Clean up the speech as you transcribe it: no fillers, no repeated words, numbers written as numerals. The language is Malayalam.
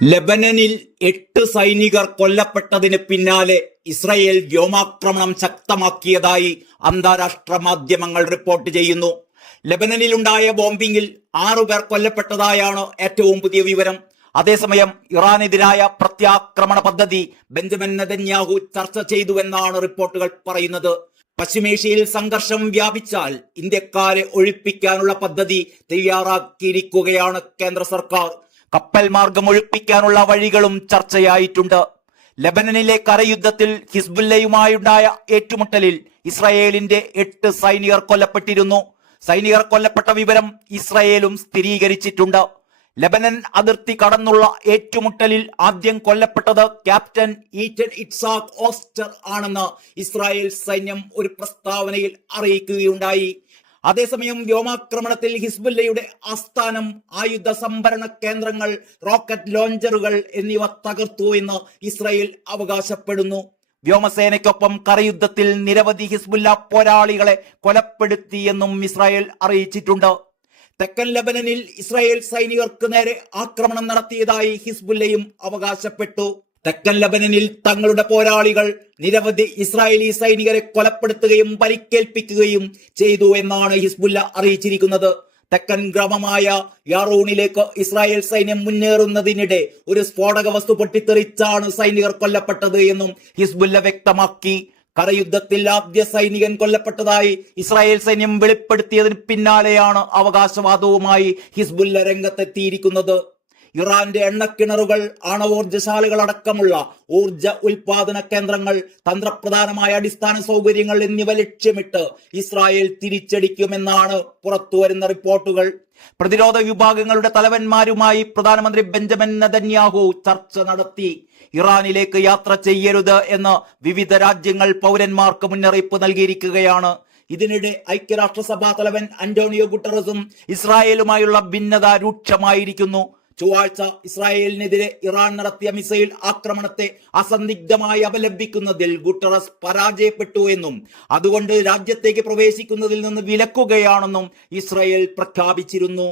ലെബനനിൽ 8 സൈനികർ കൊല്ലപ്പെട്ടതിന് പിന്നാലെ ഇസ്രായേൽ വ്യോമാക്രമണം ശക്തമാക്കിയതായി അന്താരാഷ്ട്ര മാധ്യമങ്ങൾ റിപ്പോർട്ട് ചെയ്യുന്നു. ലെബനനിലുണ്ടായ ബോംബിംഗിൽ 6 പേർ കൊല്ലപ്പെട്ടതായാണ് ഏറ്റവും പുതിയ വിവരം. അതേസമയം ഇറാനെതിരായ പ്രത്യാക്രമണ പദ്ധതി ബെഞ്ചമിൻ നെതന്യാഹു ചർച്ച ചെയ്തുവെന്നാണ് റിപ്പോർട്ടുകൾ പറയുന്നത്. പശ്ചിമേഷ്യയിൽ സംഘർഷം വ്യാപിച്ചാൽ ഇന്ത്യക്കാരെ ഒഴിപ്പിക്കാനുള്ള പദ്ധതി തയ്യാറാക്കിയിരിക്കുകയാണ് കേന്ദ്ര സർക്കാർ. കപ്പൽ മാർഗം ഒഴിപ്പിക്കാനുള്ള വഴികളും ചർച്ചയായിട്ടുണ്ട്. ലെബനനിലെ കരയുദ്ധത്തിൽ ഹിസ്ബുല്ലയുമായുണ്ടായ ഏറ്റുമുട്ടലിൽ ഇസ്രായേലിന്റെ 8 സൈനികർ കൊല്ലപ്പെട്ടിരുന്നു. സൈനികർ കൊല്ലപ്പെട്ട വിവരം ഇസ്രായേലും സ്ഥിരീകരിച്ചിട്ടുണ്ട്. ലെബനൻ അതിർത്തി കടന്നുള്ള ഏറ്റുമുട്ടലിൽ ആദ്യം കൊല്ലപ്പെട്ടത് ക്യാപ്റ്റൻ ഈറ്റൻ ഇറ്റ്സാഖ് ഓസ്റ്റർ ആണെന്ന് ഇസ്രായേൽ സൈന്യം ഒരു പ്രസ്താവനയിൽ അറിയിക്കുകയുണ്ടായി. അതേസമയം വ്യോമാക്രമണത്തിൽ ഹിസ്ബുല്ലയുടെ ആസ്ഥാനം, ആയുധ സംഭരണ കേന്ദ്രങ്ങൾ, റോക്കറ്റ് ലോഞ്ചറുകൾ എന്നിവ തകർത്തു എന്ന് ഇസ്രായേൽ അവകാശപ്പെടുന്നു. വ്യോമസേനയ്ക്കൊപ്പം കരയുദ്ധത്തിൽ നിരവധി ഹിസ്ബുല്ല പോരാളികളെ കൊലപ്പെടുത്തിയെന്നും ഇസ്രായേൽ അറിയിച്ചിട്ടുണ്ട്. തെക്കൻ ലെബനനിൽ ഇസ്രായേൽ സൈനികർക്ക് നേരെ ആക്രമണം നടത്തിയതായി ഹിസ്ബുല്ലയും അവകാശപ്പെട്ടു. തെക്കൻ ലെബനനിൽ തങ്ങളുടെ പോരാളികൾ നിരവധി ഇസ്രായേലി സൈനികരെ കൊലപ്പെടുത്തുകയും പരിക്കേൽപ്പിക്കുകയും ചെയ്തു എന്നാണ് ഹിസ്ബുല്ല അറിയിച്ചിരിക്കുന്നത്. തെക്കൻ ഗ്രാമമായ യാറൂണിലേക്ക് ഇസ്രായേൽ സൈന്യം മുന്നേറുന്നതിനിടെ ഒരു സ്ഫോടക വസ്തു പൊട്ടിത്തെറിച്ചാണ് സൈനികർ കൊല്ലപ്പെട്ടത് എന്നും ഹിസ്ബുല്ല വ്യക്തമാക്കി. കരയുദ്ധത്തിൽ ആദ്യ സൈനികൻ കൊല്ലപ്പെട്ടതായി ഇസ്രായേൽ സൈന്യം വെളിപ്പെടുത്തിയതിന് പിന്നാലെയാണ് അവകാശവാദവുമായി ഹിസ്ബുല്ല രംഗത്തെത്തിയിരിക്കുന്നത്. ഇറാന്റെ എണ്ണക്കിണറുകൾ, ആണവോർജ്ജശാലകൾ അടക്കമുള്ള ഊർജ ഉൽപാദന കേന്ദ്രങ്ങൾ, തന്ത്രപ്രധാനമായ അടിസ്ഥാന സൗകര്യങ്ങൾ എന്നിവ ലക്ഷ്യമിട്ട് ഇസ്രായേൽ തിരിച്ചടിക്കുമെന്നാണ് പുറത്തുവരുന്ന റിപ്പോർട്ടുകൾ. പ്രതിരോധ വിഭാഗങ്ങളുടെ തലവന്മാരുമായി പ്രധാനമന്ത്രി ബെഞ്ചമിൻ നെതന്യാഹു ചർച്ച നടത്തി. ഇറാനിലേക്ക് യാത്ര ചെയ്യരുത് എന്ന് വിവിധ രാജ്യങ്ങൾ പൗരന്മാർക്ക് മുന്നറിയിപ്പ് നൽകിയിരിക്കുകയാണ്. ഇതിനിടെ ഐക്യരാഷ്ട്രസഭാ തലവൻ അന്റോണിയോ ഗുട്ടറസും ഇസ്രായേലുമായുള്ള ഭിന്നത രൂക്ഷമായിരിക്കുന്നു. ചൊവ്വാഴ്ച ഇസ്രായേലിനെതിരെ ഇറാൻ നടത്തിയ മിസൈൽ ആക്രമണത്തെ അസന്ദിഗ്ധമായി അപലപിക്കുന്നതിൽ ഗുട്ടറസ് പരാജയപ്പെട്ടു എന്നും അതുകൊണ്ട് രാജ്യത്തേക്ക് പ്രവേശിക്കുന്നതിൽ നിന്ന് വിലക്കുകയാണെന്നും ഇസ്രായേൽ പ്രഖ്യാപിച്ചിരുന്നു.